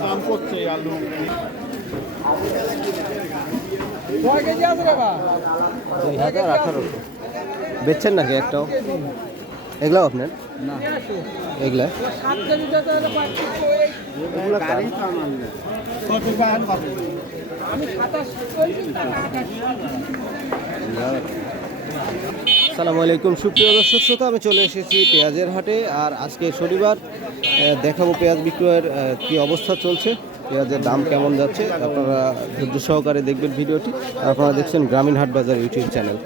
দাম করছে আলু কয় কেজি আছে রে বা দুই হাজার আঠারোশো। বেচছেন নাকি একটাও? এগুলাও আপনার? না। এগুলা? আমি সাতাশ সালামু আলাইকুম। সুপ্রিয় দর্শক শ্রোতা আমি চলে এসেছি পেঁয়াজের হাটে আর আজকে শনিবার দেখাবো পেঁয়াজ বিক্রয়ের কি অবস্থা চলছে পেঁয়াজের দাম কেমন যাচ্ছে আপনারা ধৈর্য সহকারে দেখবেন ভিডিওটি আর আপনারা দেখছেন গ্রামীণ হাট বাজার ইউটিউব চ্যানেল।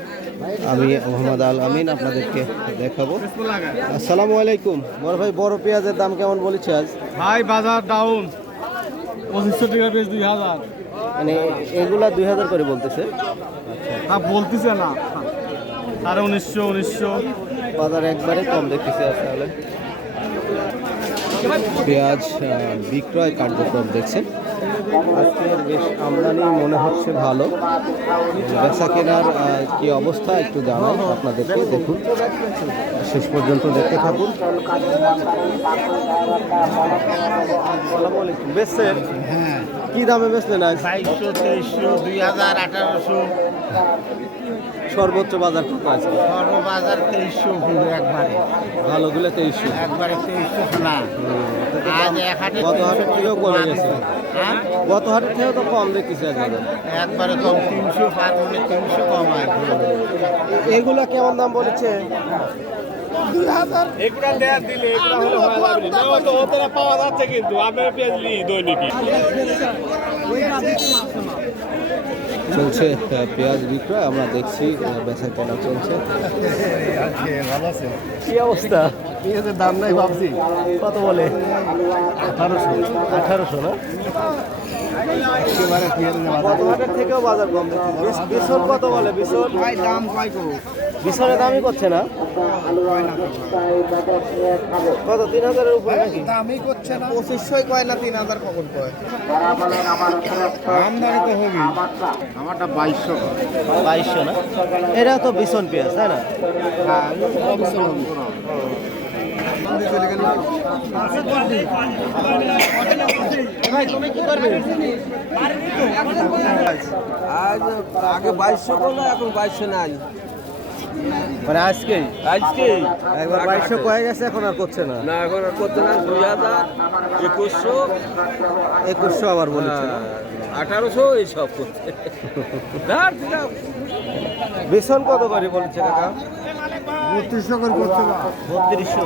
আমি মোহাম্মদ আল আমিন আপনাদেরকে দেখাবো। আসসালামু আলাইকুম। বড় ভাই বড় পেঁয়াজের দাম কেমন বলেছে আজ? ভাই বাজার ডাউন পঁচিশশো টাকা বেশ দুই হাজার। মানে এগুলা দুই হাজার করে বলতেছে? বলতেছে না। সাড়ে উনিশশো উনিশশো। বাজার একবারে কম দেখতেছি আসলে পেঁয়াজ বিক্রয় কার্যক্রম দেখছেন। আজকের বেশ আমদানি মনে হচ্ছে ভালো। বেচা কেনার কি অবস্থা একটু জানাই আপনাদেরকে দেখুন। শেষ পর্যন্ত দেখতে থাকুন। আসসালামু বেচছেন? হ্যাঁ। কি দামে বেচলেন আজ? বাইশশো তেইশশো দুই হাজার আঠারোশো। সর্বোচ্চ বাজার কত আছে? সর্ববাজার তেইশশো পুরো একবারে। ভালোগুলো তেইশশো। একবারে তেইশশো না গত হাটের থেকেও কমে গেছে। হ্যাঁ? গত হাটের থেকেও তো কম দেখতেছি আজ একবারে কম তিনশো পার হলে তিনশো কম এগুলা কেমন দাম বলেছে? পাওয়া যাচ্ছে কিন্তু। আমি পেঁয়াজ দৈনিকই। চলছে পেঁয়াজ বিক্রয়। আমরা দেখছি বেচা কেনা চলছে। কি অবস্থা? পেঁয়াজের দাম নাই ভাবছি। কত বলে? আঠারোশো আঠারোশো না গত থেকেও বাজার কম বিশন কত বলে? বিশন দাম কয় কো দামই করছে না? কত তিন হাজারের উপরে নাকি? দামই করছে না। পঁচিশশোই কয় না তিন হাজার কখন কয়? আমদানি তো হবে আমারটা বাইশশো। বাইশশো না? এটা তো ভীষণ পেঁয়াজ তাই না? করবে আজ আগে বাইশশো করল এখন বাইশশো নাই। মানে আজকেই আজকে। একবার বাইশশো কয়ে গেছে এখন আর করছে না। না এখন আর করতে না দুই হাজার একুশশো। একুশশো আবার বলেছে। আঠারোশো এইসব করছে। বেসন কত করে বলেছে কাকা? বত্রিশশো করে করছে বত্রিশশো।